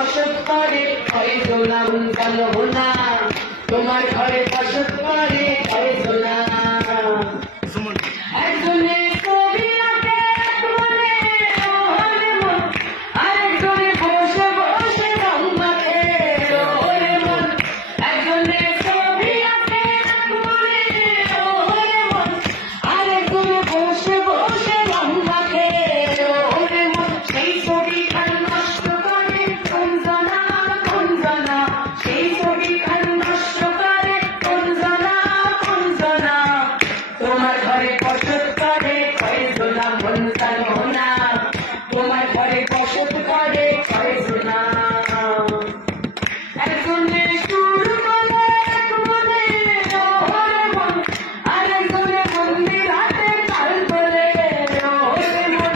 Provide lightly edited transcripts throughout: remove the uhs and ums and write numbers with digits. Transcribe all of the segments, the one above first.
বসত করে কয়জনা জানো না, তোমার ঘরে বসত করে কয়জনা। একজনে ছবি আঁকে মনে ওরে মন, আরেকজনে বসে বসে রং মাখে ওরে মন। একজনে ছবি আঁকে মনে ওরে মন, আরেকজনে বসে বসে রং মাখে ওরে মন। সেই ছবি খান নষ্ট করে কোনজনা কোনজনা, সেই ছবি খান নষ্ট করে কোনজনা কোনজনা। তোমার ঘরে বসত করে কয়জনা মন জানো না, তোমার ঘরে বসত করে কয়জনা। একজনে সুর বলে এক মনে ওরে মন, আরেকজনে মন্দির হাতে তাল বলে ওরে মন।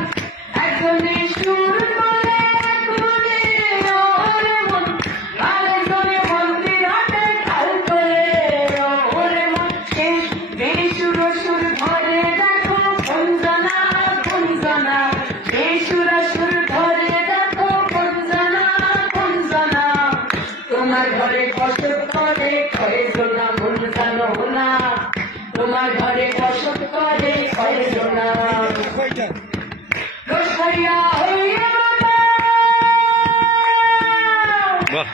একজনে সুর বলে এক মনে ওরে মন, আরেকজনে মন্দির হাতে তাল বলে ওরে মন। সেই সুর সুর ধরে দেখো কোনজনা কোনজনা, সেই সুর সুর ধরে দেখো কোনজনা কোনজনা। তোমার ঘরে বসত করে কয়জনা মন জানো না, তোমার ঘরে বসত করে কয়জনা। রোশাইয়া হইয়া বাবা,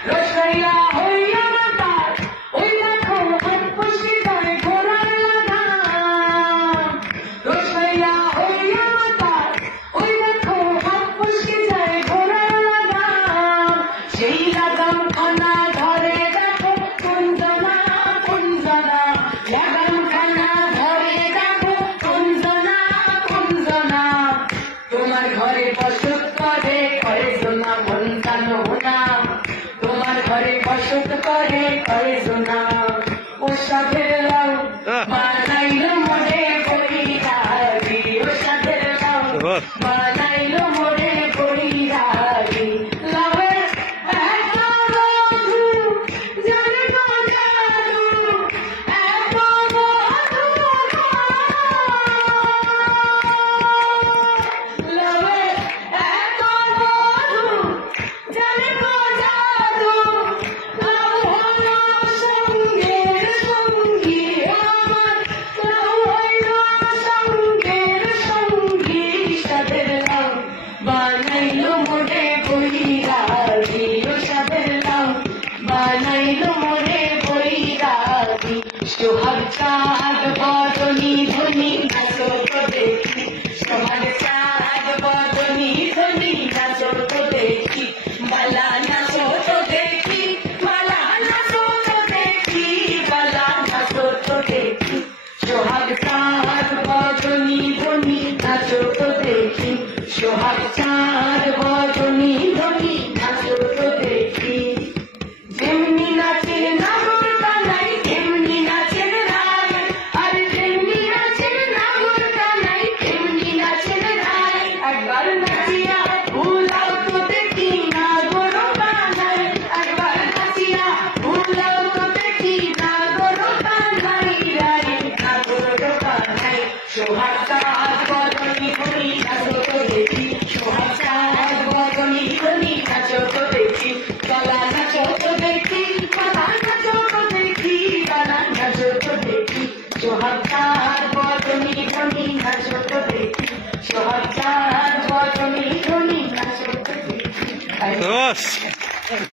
রোশাইয়া হইয়া